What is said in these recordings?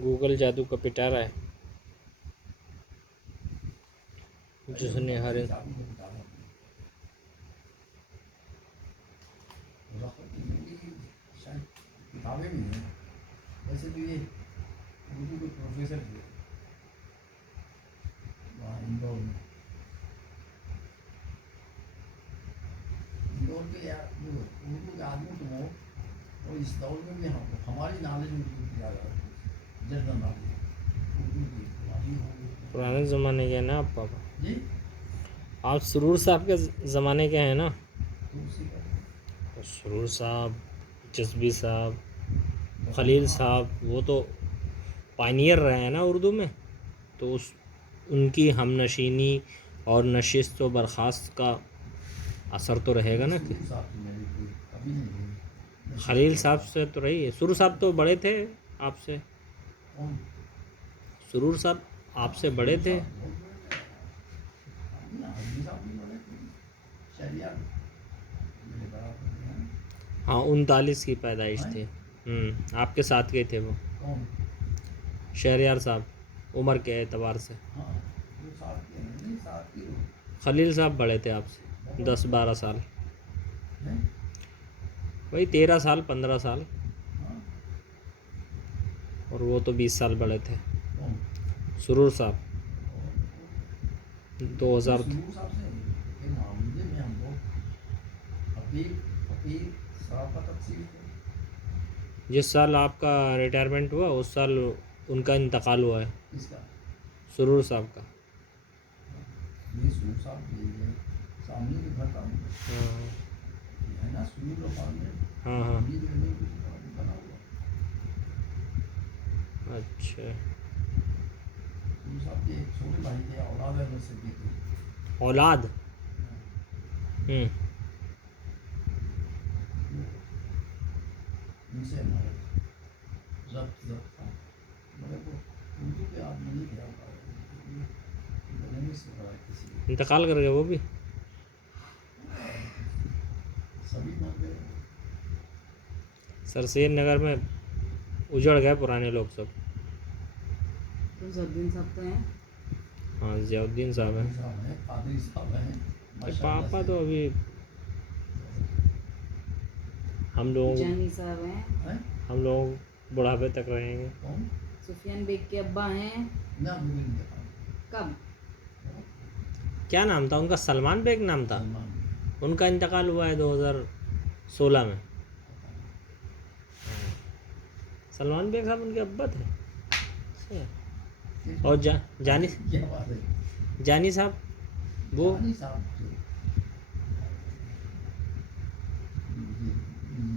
Google जादू का पिटारा है जिसने हर किताबें भी हैं वैसे तो ये उर्दू के प्रोफेसर थे वहाँ इंदौर में। इंदौर के यार जो उर्दू के आदमी तो हो और इस दौर में भी हम हमारी नॉलेज उर्दू की ज़्यादा जनरल नॉलेज उर्दू की हमारी होगी। पुराने ज़माने के हैं ना आप पापा? जी आप सुरूर साहब के ज़माने के हैं ना? तो उसी का तो सुरूर साहब, जसबी साहब, खलील साहब, वो तो पायनियर रहे हैं ना उर्दू में। तो उनकी हमनशीनी और नशिस्त व बर्खास्त का असर तो रहेगा ना कि साहब की मेरी कोई कभी नहीं हुई। खलील साहब से तो रही है। सुरूर साहब तो बड़े थे आपसे। कौन? सुरूर साहब आपसे बड़े थे। हाँ 39 की पैदाइश थी। आपके साथ के थे वो। कौन? शहरयार साहब उम्र के एतबार से। हाँ वो साथ के नहीं साथ के हो। खलील साहब बड़े थे आपसे 10-12 साल। हैं? वही 13 साल 15 साल। हाँ और वो तो 20 साल बड़े थे। कौन? सुरूर साहब और 2000 सुरूर साहब से ये मामले में हम लोग अपील सराफत तफसील थे। जिस साल आपका रिटायरमेंट हुआ उस साल उनका इंतकाल हुआ है किसका? सुरूर साहब का। ये सुरूर साहब ये सामने के घर का हाँ है ना सुरूर अपार्टमेंट। हाँ हाँ ये जो नहीं बना हुआ अच्छा सुरूर साहब के एक छोटे भाई थे औलाद है उनसे की थी। औलाद। उनसे हमारे जब्त था मगर वो उर्दू के आदमी नहीं थे से पढ़ा किसी इंतकाल कर गए वो भी। सभी मर गए। सरसेर नगर में उजड़ गए पुराने लोग सब। तो जद्दीन साहब तो हैं। हाँ जियाउद्दीन साहब हैं। पादरी साहब हैं पापा तो अभी हम लोग जानी साहब हैं। हम लोग बुढ़ापे तक रहेंगे। कौन? सुफियान बेग के अब्बा हैं। ना मुझे नहीं पता। कब? क्या नाम था उनका? सलमान बेग नाम था। उनका इंतकाल हुआ है 2016 में। सलमान बेग साहब उनके अब्बा थे। और जानी क्या बात है? जानी साहब वो जानी साहब जो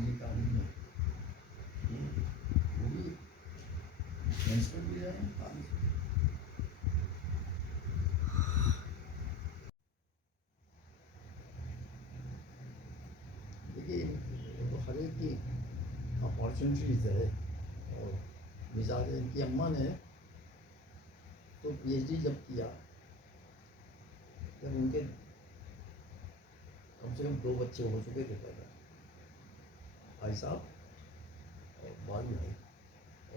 ये कॉलेज में वो भी प्रिंसिपल भी रहे हैं कॉलेज में। देखिए तो हर एक की अपॉर्चुनिटीज़ है और मिसाल इनकी अम्मा ने तो पीएचडी जब किया तब उनके कम से कम 2 बच्चे हो चुके थे पैदा भाई साहब और बाल भाई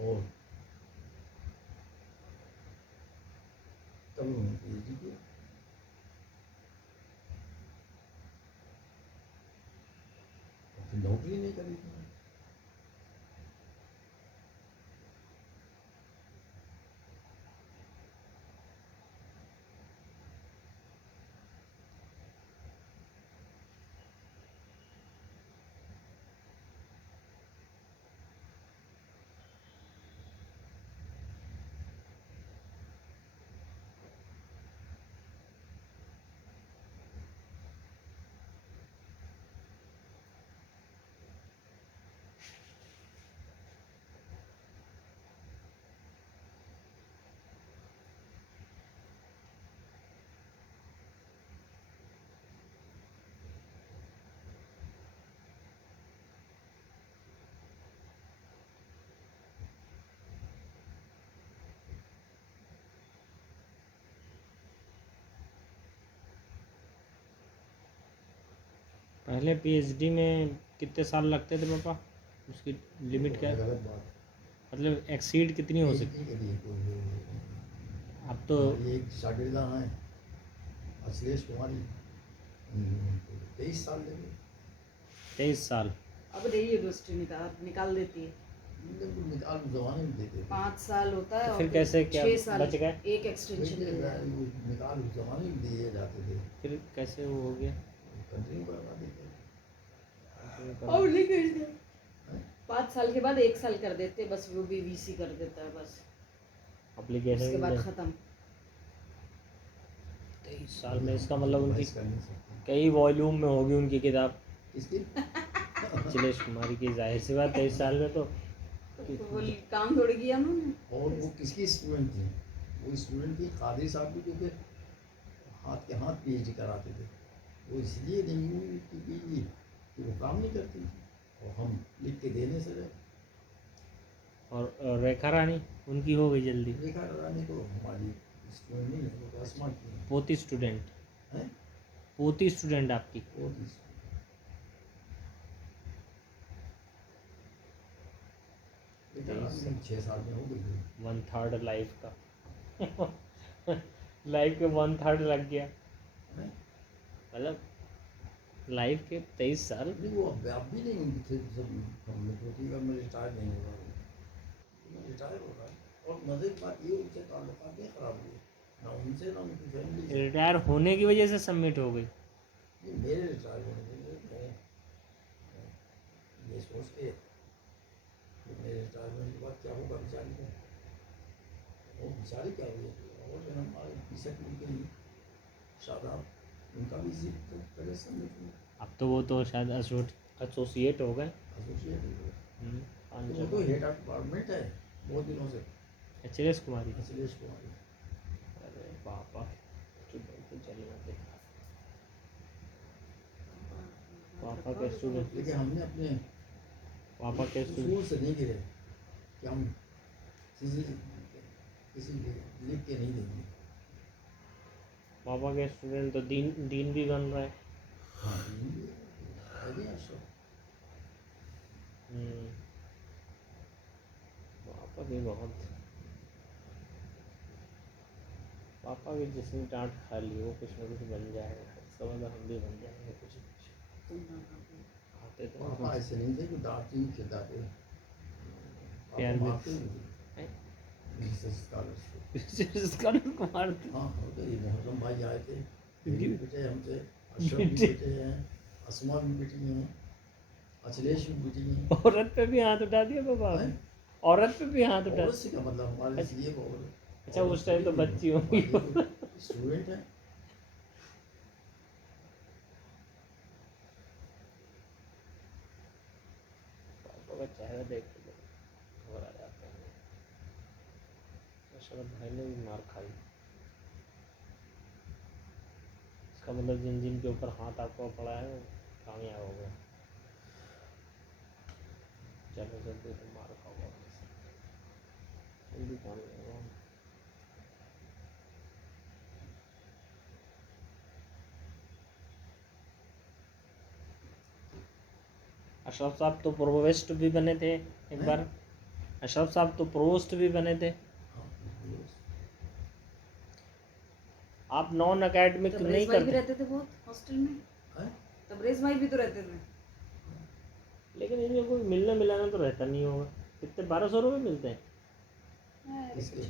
और तब उन्होंने पीएचडी किया। और फिर नौकरी नहीं करी थी। पहले पीएचडी में कितने साल लगते थे पापा? उसकी लिमिट क्या है? गलत बात मतलब एक्सीड कितनी हो सकती के लिए कोई अब तो हमारी एक शागिर्दा है अखिलेश कुमारी 23 साल ले गए 23 साल। अब रही यूनिवर्सिटी निकाल देती है। निकाल जमाने में देते थे 5 साल होता है तो और फिर कैसे क्या 6 साल बच गए? एक एक्सटेंशन मिल जाए। निकाल उस जमाने में दिए जाते थे फिर कैसे वो हो गया? कंटिन्यू करवा देते और नहीं करते 5 साल के बाद 1 साल कर देते, बस वो भी वीसी कर देता है बस, उसके एप्लीकेशन बाद में खत्म। 23 साल में इसका मतलब उनकी बहस कर नहीं सकते कई वॉल्यूम में होगी उनकी किताब किसकी अखिलेश कुमारी की, जाहिर सी बात 23 साल में तो वो काम थोड़ी किया उन्होंने। और वो किसकी स्टूडेंट थी वो स्टूडेंट थी कादिर साहब की जो कि हाथ के हाथ पीएचडी कराते थे वो इसलिए नहीं हुई कि पीएचडी कि वो काम नहीं करती थी और हम लिख के देने से रहे और रेखा रानी उनकी हो गई जल्दी। रेखा रानी तो हमारी स्टूडेंट नहीं है वो तो अस्मा की है पोती स्टूडेंट, हैं? पोती स्टूडेंट आपकी। वो भी रेखा रानी 6 साल में हो गई थी 1/3 लाइफ का लाइफ के 1/3 लग गया, हैं? मतलब लाइफ के 23 साल। नहीं वो अब भी नहीं उनकी थे सब कंप्लीट होती है मैं रिटायर नहीं हो रहा हूँ मैं रिटायर हो रहा है और मज़े की बात ये उनसे ताल्लुकात नहीं ख़राब हुए ना उनसे ना उनकी फैमिली से रिटायर होने की वजह से सबमिट हो गई। ये मेरे रिटायर होने के लिए मैं ये सोच के कि मेरे रिटायरमेंट के बाद क्या होगा बेचारी को वो बेचारी क्या हुई और हमारे बिशक उनके लिए शादाब उनका भी इसी तरह सबमिट हुआ अब तो वो तो शायद एसोसिएट हो गए। एसोसिएट हुआ पाँच वो तो हेड ऑफ डिपार्टमेंट है बहुत दिनों से अखिलेश कुमारी। अखिलेश कुमारी अरे पापा तो चलिए पापा के स्टूडेंट, लेकिन हमने अपने पापा के स्टूडेंट उसूल से नहीं गिरे कि हम किसी लिख के नहीं देंगे पापा के स्टूडेंट तो दीन दीन भी बन रहा है। हाँ आइडिया सो पापा भी बहुत, पापा भी जिसने डांट खा ली वो कुछ ना कुछ बन जाएगा, इसका मतलब हम भी बन जाएंगे कुछ ना कुछ। आते तो पापा ऐसे नहीं थे कि डांटती ही खिलाते प्यार पापा भी- मारते भी थे हैं? मिसेस स्कॉलर्स को स्कॉलर को मारते। हाँ होते ये मोहर्रम भाई आए थे ये भी गिर- बेटे हमसे अशरफ भी बेटे। बेटे हैं अस्मा भी बेटी हैं अखिलेश भी बेटी हैं औरत पे भी हाथ उठा दिया पापा हैं? औरत पे भी हाथ उठा। औरत से क्या मतलब हमारे लिए और अच्छा, उस टाइम तो बच्ची होंगी। स्टूडेंट है पापा का चेहरा देख के घबरा जाते हैं। शरद भाई ने भी मार खाई, इसका मतलब जिन जिन के ऊपर हाथ आपको पड़ा है वो कामयाब हो गया। चलो जल्दी से मार खाओ जल्दी कामयाब हो। अशरफ साहब तो प्रोवेस्ट भी बने थे एक बार। अशरफ साहब तो प्रोवोस्ट भी बने थे। आप नॉन अकेडमिक नहीं तबरेज भाई भी करते, रहते थे बहुत हॉस्टल में। हैं? तबरेज भाई भी तो रहते थे। लेकिन इनमें कोई मिलना मिलाना तो रहता नहीं होगा। कितने 1200 रुपये मिलते हैं किसके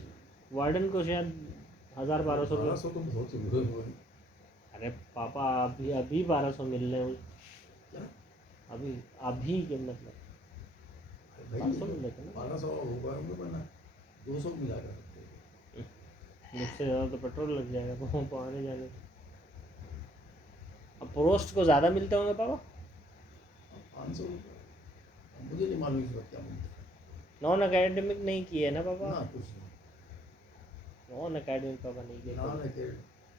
वार्डन को, शायद 1000-1200 रुपये। 1200 तो बहुत ही बुरे हुए अरे पापा अभी अभी 1200 मिल रहे हैं क्या अभी अभी के मतलब भाई 500 मिल रहे थे ना। 1200 होगा होंगे वरना 200 मिला कर सकते थे मुझसे ज़्यादा तो पेट्रोल लग जाएगा तो आने जाने। अब पोस्ट को ज़्यादा मिलते होंगे पापा। 500 रुपये मुझे नहीं मालूम इस वक्त क्या मिलता है नॉन अकेडमिक नहीं किए ना पापा, ना कुछ नहीं नॉन अकेडमिक पापा नहीं किए। ना लेके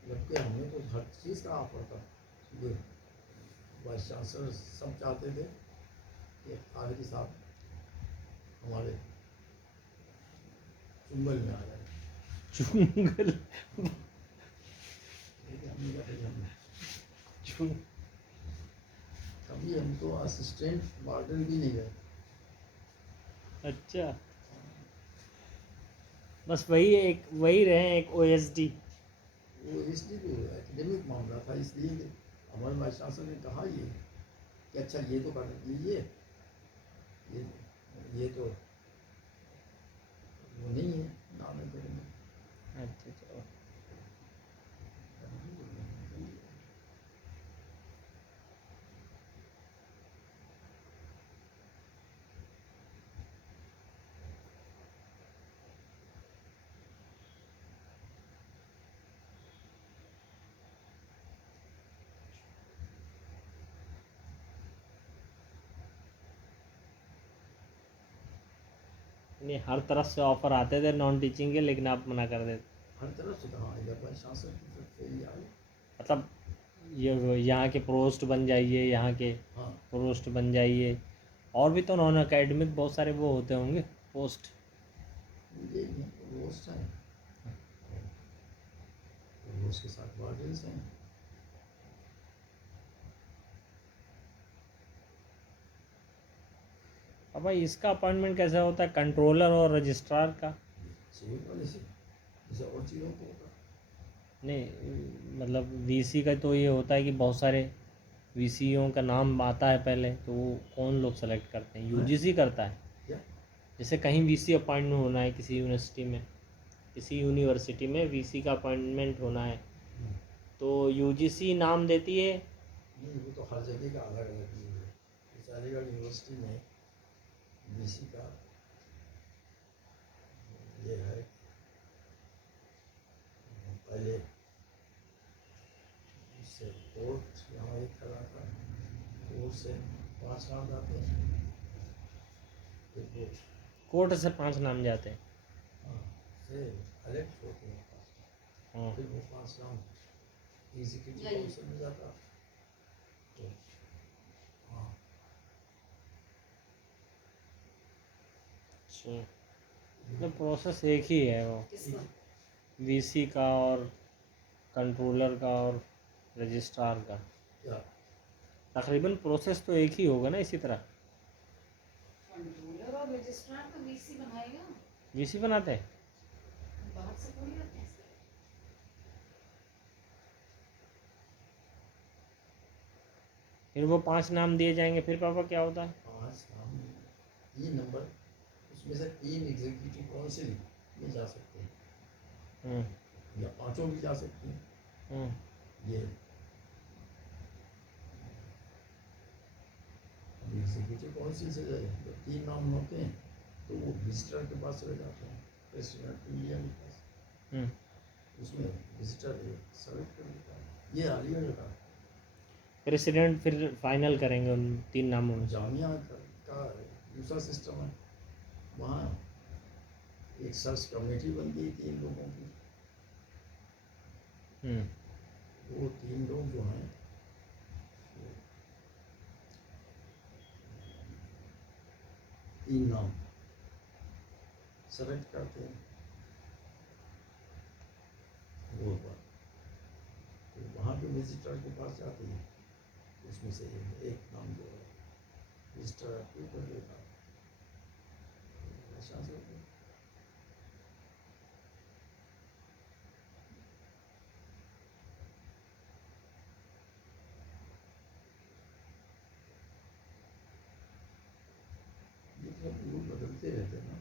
जबकि हमने तो हर चीज़ का ऑफर था ये वाइस चांसलर सब चाहते थे कि कादरी साहब हमारे चुंबल में आ जाए चुंगल लेकिन हमने कहा भाई हम चुंग कभी हम तो असिस्टेंट वार्डन भी नहीं गए अच्छा बस वही रहे एक OSD। वो इसलिए तो एकेडमिक मामला था, इसलिए कि हमारे वाइस चांसलर ने कहा ये कि अच्छा ये तो कर लीजिए, ये तो वो नहीं है नाम एकेडमिक। अच्छा। नहीं, हर तरफ से ऑफर आते थे नॉन टीचिंग के, लेकिन आप मना कर देते। हर तरफ से कहा इधर वाइस चांसलर की तरफ से ही आए। मतलब ये यहाँ के प्रोस्ट बन जाइए, यहाँ के हाँ प्रोस्ट बन जाइए, और भी तो नॉन एकेडमिक बहुत सारे वो होते होंगे पोस्ट। ये रोस्ट है, रोस्ट के साथ वार्डन्स हैं। अब भाई इसका अपॉइंटमेंट कैसे होता है, कंट्रोलर और रजिस्ट्रार का? सिविल वाले से जैसे और चीज़ों को होगा। नहीं मतलब VC का तो ये होता है कि बहुत सारे VCओं का नाम आता है पहले, तो वो कौन लोग सेलेक्ट करते हैं? UGC करता है। क्या जैसे कहीं VC अपॉइंटमेंट होना है किसी यूनिवर्सिटी में VC का अपॉइंटमेंट होना है, तो UGC नाम देती है। नहीं, वो तो हर जगह का अलग अलग चीज़ है। इस अलीगढ़ यूनिवर्सिटी में BC का ये है, पहले उससे कोर्ट यहाँ एक करा था, कोर्ट से 5 नाम जाते हैं, फिर वो कोर्ट से 5 नाम जाते हैं। हाँ से एलेक्ट होते हैं, हाँ। फिर वो 5 नाम एग्जीक्यूटिव काउंसिल में जाता। तो हाँ अच्छा, मतलब प्रोसेस एक ही है वो, किसका? VC का और कंट्रोलर का और रजिस्ट्रार का। क्या तकरीबन प्रोसेस तो एक ही होगा ना इसी तरह। कंट्रोलर और रजिस्ट्रार तो VC बनाएगा, VC बनाते हैं। बाहर से थोड़ी आते हैं। फिर वो 5 नाम दिए जाएंगे, फिर पापा क्या होता है? 5 नाम 3 नंबर, उसमें से 3 एग्जीक्यूटिव काउंसिल में जा सकते हैं या 5 भी जा सकते हैं। ये एग्जीक्यूटिव काउंसिल से जब 3 नाम होते हैं तो वो विजिटर के पास चले जाते हैं, प्रेसिडेंट इंडिया के पास, उसमें विजिटर सेलेक्ट कर देता है। ये अलीगढ़ का प्रेसिडेंट फिर फाइनल करेंगे उन 3 नामों में। जामिया का दूसरा सिस्टम है, वहाँ एक सर्च कमेटी बनती है 3 लोगों की। वो 3 लोग जो हैं वो 3 नाम सेलेक्ट करते हैं, वो बात तो वहाँ पे विजिटर के पास जाते हैं, उसमें से एक नाम जो है विजिटर अप्रूव कर देता है। ऐसा सब है। ये सब रूल बदलते रहते हैं ना।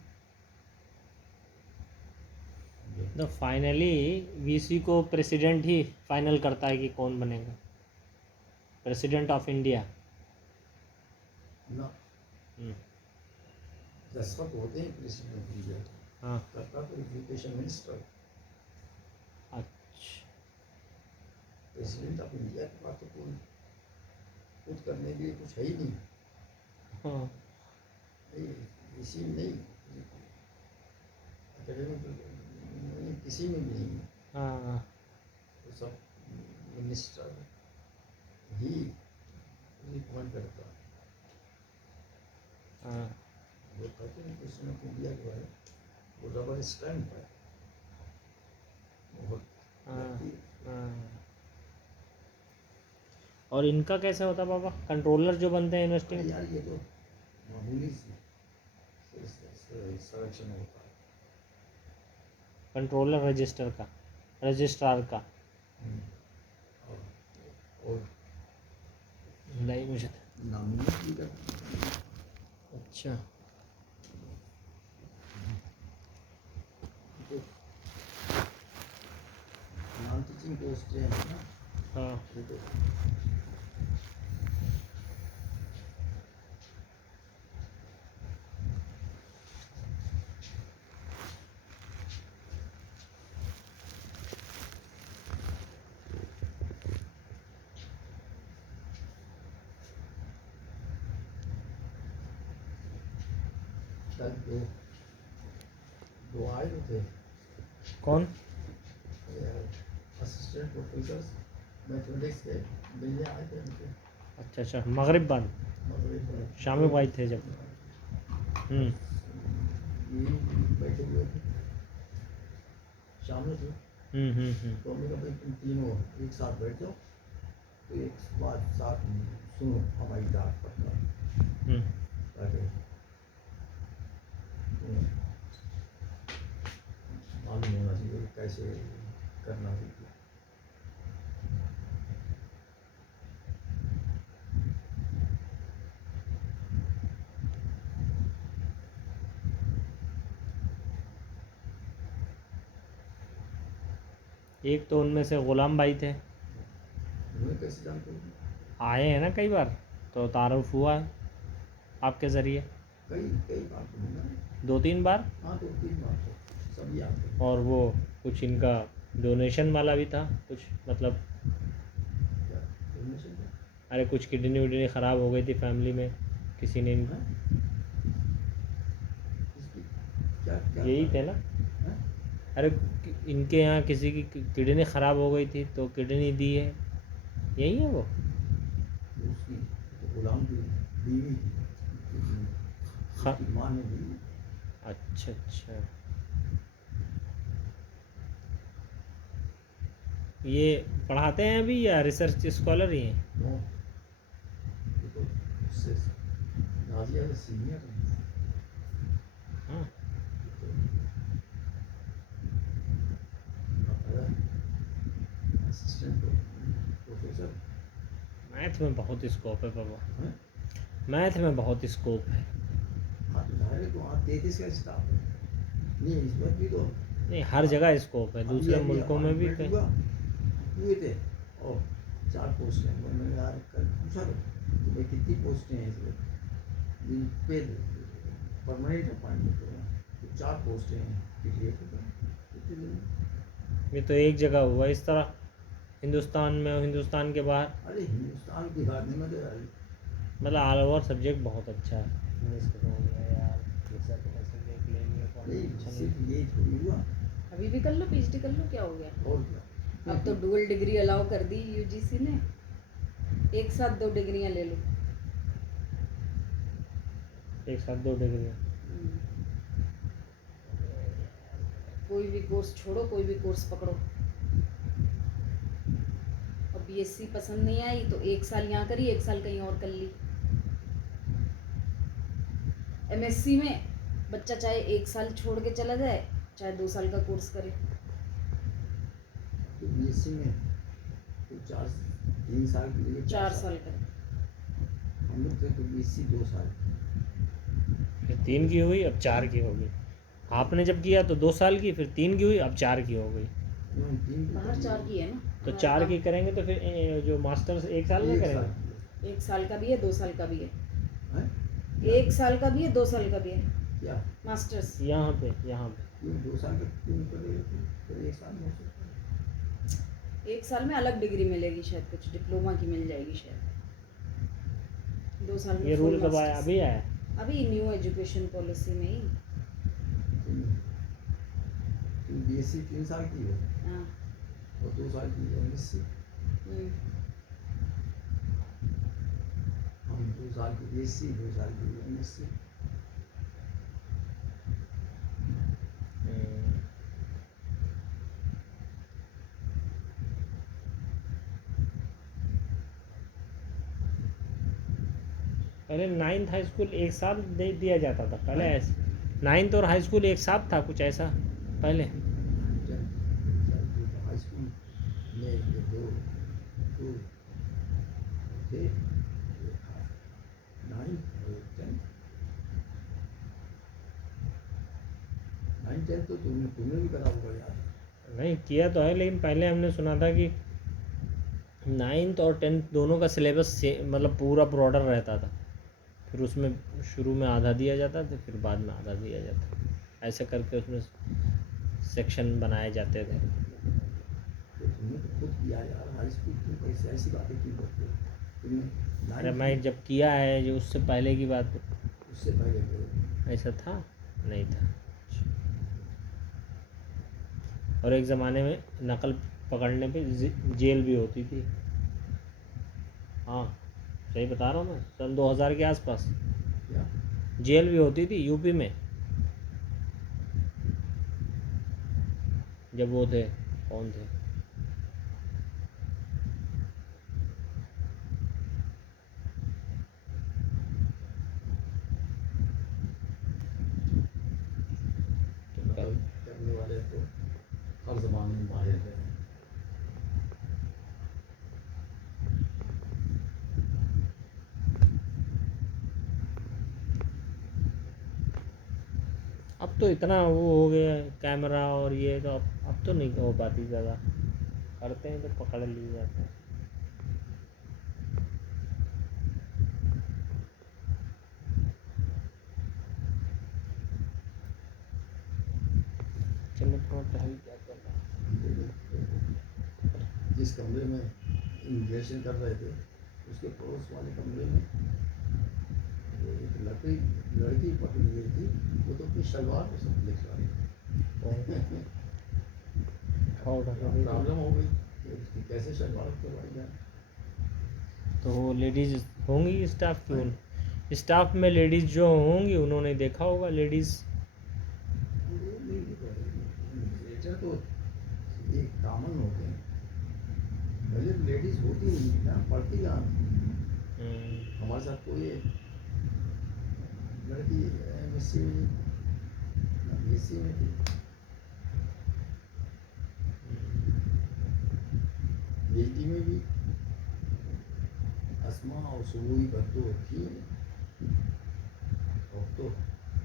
तो फाइनली VC को प्रेसिडेंट ही फाइनल करता है कि कौन बनेगा प्रेसिडेंट ऑफ इंडिया। ना दस्तखत होते हैं प्रेसिडेंट ऑफ इंडिया, हाँ। करता तो एजुकेशन मिनिस्टर। अच्छा। प्रेसिडेंट ऑफ इंडिया के पास तो कोई कुछ करने के लिए कुछ है ही नहीं। हाँ। नहीं, इसी में नहीं, एकेडमिक नहीं, किसी में भी नहीं है। हाँ। तो सब मिनिस्टर ही रिकमेंड करता है। हाँ। वो कहते हैं प्रेसिडेंट ऑफ इंडिया जो है वो डबल स्टैंप है, बहुत हाँ। व्यक्ति हाँ। और इनका कैसे होता है पापा, कंट्रोलर जो बनते हैं यूनिवर्सिटी में? यार ये तो मामूली सी सिलेक्शन होता है। कंट्रोलर रजिस्ट्रार का। और नहीं मुझे। नाम नहीं लिखा। अच्छा नाम टीचिंग पोस्ट है ना। हाँ ये तो शायद दो आए तो थे कौन? असिस्टेंट प्रोफेसर मैथमेटिक्स के मिलने आए थे उनके अच्छा अच्छा, मगरिब बाद मगरिब में। शामी भाई थे जब। ये बैठे हुए थे शाम में थे। तो हमने कहा भाई तुम तीनों एक साथ बैठ जाओ, तो एक बात साथ सुनो हमारी डाक पटना, ताकि तुम्हें मालूम होना चाहिए कि कैसे करना चाहिए। एक तो उनमें से गुलाम भाई थे, तुम्हें कैसे जानते हो? आए हैं ना कई बार, तो तारुफ हुआ है आपके ज़रिए कई कई बार तो मिला है। 2-3 बार। हाँ तो 3 बार तो सभी आते हैं। और वो कुछ इनका डोनेशन वाला भी था कुछ, मतलब क्या डोनेशन का? अरे कुछ किडनी विडनी ख़राब हो गई थी फैमिली में, किसी ने हाँ? इसकी क्या क्या यही थे ना। हाँ? अरे इनके यहाँ किसी की किडनी ख़राब हो गई थी तो किडनी दी है, यही है वो। उसकी तो गुलाम की बीवी थी, हाँ। उसकी माँ ने दी। अच्छा अच्छा, ये पढ़ाते हैं अभी या रिसर्च स्कॉलर ही हैं? वो ये तो उससे नाजिया से सीनियर है। हाँ असिस्टेंट प्रोफेसर। मैथ में बहुत स्कोप है बाबा, हाँ? मैथ में बहुत स्कोप है। हाँ तो जाहिर है, तो वहाँ 33 का स्टाफ है। नहीं इसमें भी तो नहीं हर जगह स्कोप है, दूसरे अभी मुल्कों में भी अपॉइंटमेंट हुए थे और 4 पोस्टें हैं। मैंने यार कल पूछा था कि भाई कितनी पोस्टें हैं इसमें पे परमानेंट अपॉइंटमेंट हो रहा है, तो 4 पोस्टें हैं कितने दिन। ये तो एक जगह हुआ इस तरह, हिंदुस्तान में और हिंदुस्तान के बाहर, अरे हिंदुस्तान की बात नहीं, मैं तो मतलब ऑल ओवर सब्जेक्ट बहुत अच्छा है। इंग्लिश के तो है यार, जैसा तो सब्जेक्ट लेंगे नहीं अच्छा नहीं। सिर्फ यही थोड़ी हुआ अभी भी कर लो, पीएचडी कर लो, क्या हो गया। और क्या। अब तो डुअल डिग्री अलाउ कर दी यूजीसी ने, एक साथ 2 डिग्रियां ले लो। एक साथ 2 डिग्री। कोई भी कोर्स छोड़ो, कोई भी कोर्स पकड़ो। और बीएससी पसंद नहीं आई तो 1 साल यहाँ करी, 1 साल कहीं और कर ली। एमएससी में बच्चा चाहे 1 साल छोड़ के चला जाए, चाहे 2 साल का कोर्स करे। तो बीएससी में तो 3 साल के लिए 4 साल का। हम लोग थे तो बीएससी 2 साल। फिर 3 की हुई, अब 4 की हो गई। आपने जब किया तो 2 साल की, फिर 3 की हुई, अब 4 की हो गई। बाहर 4 की है ना, तो 4 की करेंगे तो फिर जो मास्टर्स 1 साल में करेंगे। 1 साल का भी है, 2 साल का भी है। हैं? 1 साल का भी है, 2 साल का भी है क्या मास्टर्स। यहाँ पे क्यों 2 साल का क्यों करेगा? फिर 1 साल में हो सकता है। 1 साल में अलग डिग्री मिलेगी शायद, कुछ डिप्लोमा की मिल जाएगी शायद। 2 साल में ये full रूल कब आया? masters। अभी आया? अभी न्यू एजुकेशन पॉलिसी में ही। तुम बीएससी 3 साल की हो हाँ। और 2 साल की एमएससी। हम्म। हम 2 साल की बीएससी, 2 साल की एमएससी। पहले 9th हाई स्कूल एक साथ दे दिया जाता था पहले, ऐसे 9th और हाई स्कूल एक साथ था कुछ ऐसा पहले। 9th 10th तो तुमने भी करा होगा यार। नहीं किया तो है, लेकिन पहले हमने सुना था कि 9th और 10th दोनों का सिलेबस मतलब पूरा ब्रॉडर रहता था, फिर उसमें शुरू में आधा दिया जाता था, फिर बाद में आधा दिया जाता, ऐसे करके उसमें सेक्शन बनाए जाते थे। तो तुमने तो खुद किया यार हाई स्कूल, तुम कैसे ऐसी बातें क्यों करते हो? तुमने अरे 9th मैं जब किया है जो उससे पहले की बात, उससे पहले तो ऐसा था नहीं था। और एक ज़माने में नकल पकड़ने पे जेल भी होती थी। हाँ सही बता रहा हूँ मैं, सन 2000 के आसपास क्या जेल भी होती थी यूपी में, जब वो थे, कौन थे, नकल करने वाले तो हर जमाने में मारे गए हैं। अब तो इतना वो हो गया है कैमरा और ये, तो अब तो नहीं हो पाती ज़्यादा, करते हैं तो पकड़ लिए जाते हैं। चलो थोड़ा टहल क्या कर रहा जिस कमरे में इमिग्रेशन कर रहे थे उसके पड़ोस वाले कमरे में वो एक लड़की पकड़ी गई थी, वो तो अपनी शलवार को सब लिख रहा है। प्रॉब्लम हो गई कि उसकी कैसे शलवार करवाई जाए। तो वो लेडीज़ होंगी स्टाफ की, उन स्टाफ में लेडीज़ जो होंगी उन्होंने देखा होगा लेडीज़। इमिग्रेटर तो एक कॉमन होते हैं, पहले लेडीज होती नहीं ना, पढ़ती कहाँ थी। हमारे साथ कोई लड़की एमएससी में बीएससी में थी, पीएचडी में भी अस्मा और सुबोई बद्दो थी, अब तो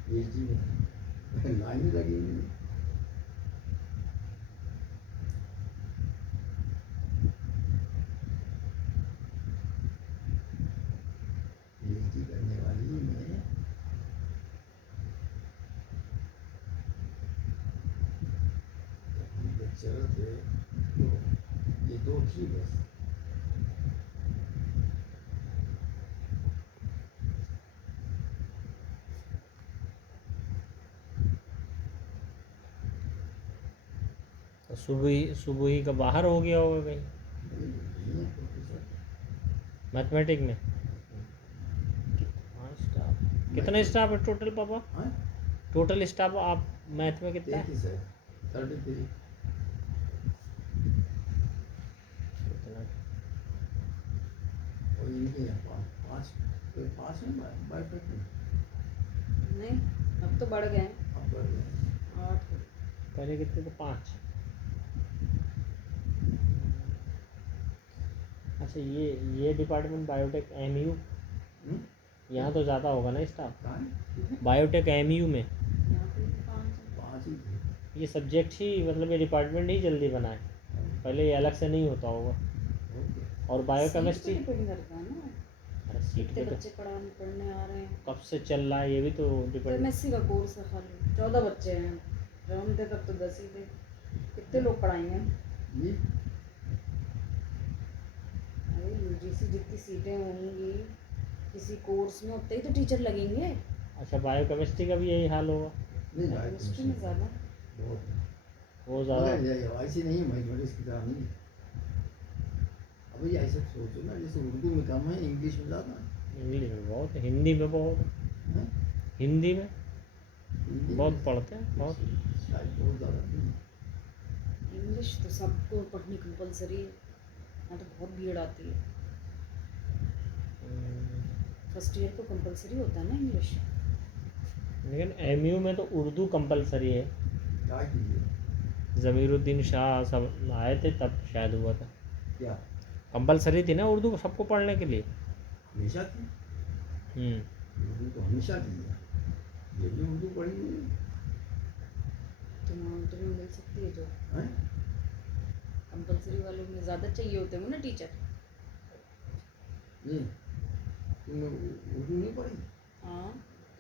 पीएचडी में लाइन लगी हुई है। पीएचडी करने वाली में लेक्चरर थे तो ये दो थी बस। तो सुबह ही का बाहर हो गया होगा कहीं नहीं है प्रोफेसर। मैथमेटिक में। हाँ स्टाफ कितने स्टाफ है टोटल पापा, हाँ टोटल स्टाफ आप मैथ में कितना है? 33 है, 33। कितना? और इनके यहाँ पाँच तो पाँच है बायोटेक में, नहीं अब तो बढ़ गए हैं, अब बढ़ गए हैं। 8। पहले कितने थे? 5। अच्छा ये डिपार्टमेंट बायोटेक एमयू, यहाँ तो ज़्यादा होगा ना स्टाफ, कहाँ है? बायोटेक एमयू में। यहाँ पे 5 हैं। पाँच ही थे। ये सब्जेक्ट ही मतलब ये डिपार्टमेंट ही जल्दी बना है, पहले ये अलग से नहीं होता होगा। ओके। और बायोकेमिस्ट्री, सीट पे डिपेंड करता है ना, अरे सीट कितने पे तो बच्चे पढ़ने आ रहे हैं। कब से चल रहा है ये भी तो तो डिपेंड। एमएससी का कोर्स है, खाली 14 बच्चे हैं, जब हम थे तब तो 10 ही थे, कितने लोग पढ़ाएंगे। ये अरे यूजीसी जितनी सीटें होंगी किसी कोर्स में उतने ही तो टीचर लगेंगे। अच्छा बायोकेमिस्ट्री का भी यही हाल होगा, नहीं केमिस्ट्री में ज़्यादा। बहुत वो ज़्यादा। मगर ऐसी नहीं मैथमेटिक्स की तरह नहीं। अभी ऐसे सोचो ना, जैसे उर्दू में कम है, इंग्लिश में ज़्यादा है। इंग्लिश में बहुत है, हिंदी में बहुत है, हैं? हिंदी में हिंदी बहुत में पढ़ते हैं बहुत। शायद बहुत ज़्यादा नहीं। इंग्लिश तो सबको पढ़नी कंपलसरी है, यहाँ तो बहुत भीड़ आती है। फर्स्ट ईयर तो कंपलसरी होता है ना इंग्लिश। लेकिन एमयू में तो उर्दू कंपलसरी है। क्या कीजिए? ज़मीरुद्दीन शाह सब आए थे तब शायद हुआ था, क्या कंपलसरी थी ना उर्दू सबको पढ़ने के लिए। हमेशा थी? उर्दू तो हमेशा थी है। ये भी उर्दू पढ़ी हुई है। ज़्यादा चाहिए होते होंगे ना टीचर। नहीं तुमने उर्दू नहीं पढ़ी हाँ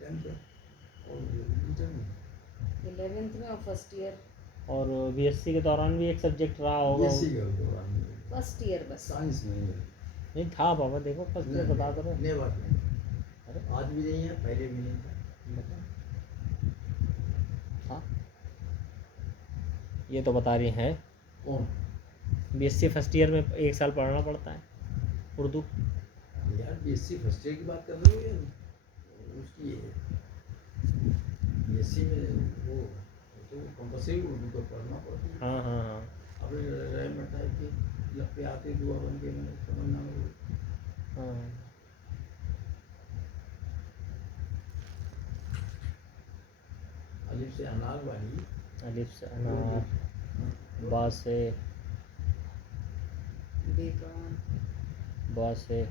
10th और इंटर में? 11th में और फर्स्ट ईयर। और बीएससी के दौरान भी एक सब्जेक्ट रहा होगा। बीएससी के दौरान फर्स्ट ईयर बस। साइंस में नहीं था पापा, देखो फर्स्ट ईयर बता दो। नेवर नहीं, अरे आज भी नहीं है, पहले भी नहीं था। बता। हाँ ये तो बता रही है। कौन? बीएससी फर्स्ट ईयर में 1 साल पढ़ना पड़ता है उर्दू। यार बीएससी फर्स्ट ईयर की बात कर रहे हो या उसकी बीएससी में वो तो कंपलसरी उर्दू तो पढ़ना पड़ती है। हाँ हाँ हाँ अब रहमत है कि लपे आते दुआ बन के मैंने समझना में हाँ। अलिफ से अनार वाली अलिफ से अनार, बा से बेगान। बा से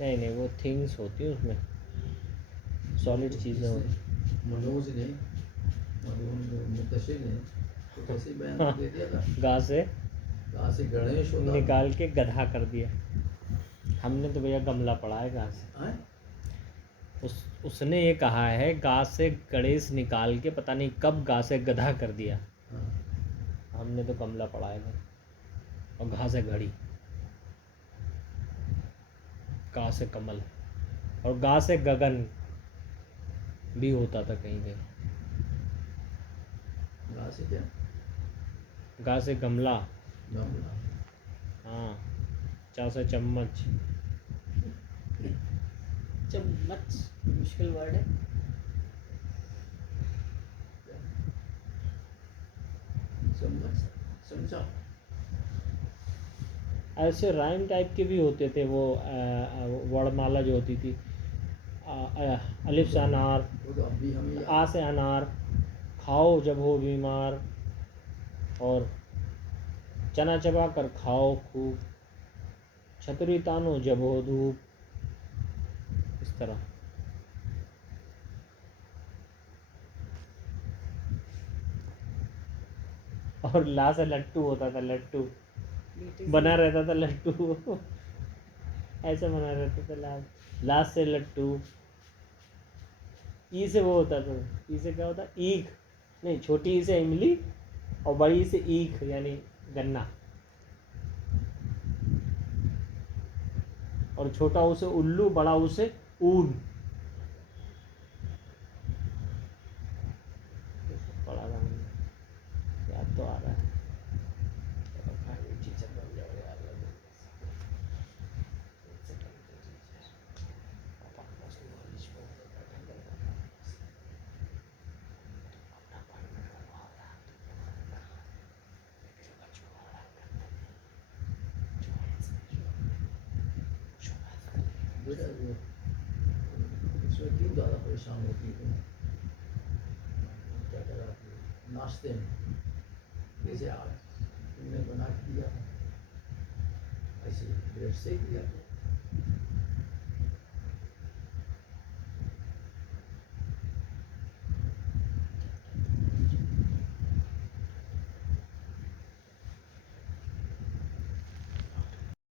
नहीं नहीं वो थिंग्स होती हैं उसमें, सॉलिड चीज़ें होती। मनोज ने मुंतशिर ने तो कैसे बयान दे दिया था, गा से कहाँ से गणेश होता निकाल के गधा कर दिया। हमने तो भैया गमला पढ़ा है गा से। हैं? उसने ये कहा है गा से गणेश निकाल के पता नहीं कब गा से गधा कर दिया। हाँ। हमने तो गमला पढ़ा है भाई। और घा से घड़ी, गा से कमल, और गा से गगन भी होता था कहीं कहीं। कहाँ से क्या? गा से गमला, गमला। हाँ। चा से चम्मच। चम्मच मुश्किल वर्ड है। समझा। ऐसे राइम टाइप के भी होते थे वो वर्णमाला जो होती थी। अलिफ से अनार, वो तो अभी हमें आ से अनार, खाओ जब हो बीमार, और चना चबा कर खाओ खूब, छतरी तानो जब हो धूप, इस तरह। और ला से लट्टू होता था, लट्टू बना रहता था लट्टू। ऐसा बना रहता था ला से लट्टू। ई से वो होता था, ई से क्या होता, ईख नहीं, छोटी ई से इमली और बड़ी से ईख यानी गन्ना, और छोटा उसे उल्लू, बड़ा उसे ऊन। पढ़ा था मैंने, याद तो आ रहा है। बेटा वो इसमें क्यों ज़्यादा परेशान होती है? क्या करा नाश्ते में जैसे आज तुमने बना के दिया था, ऐसे ब्रेड सेक दिया था,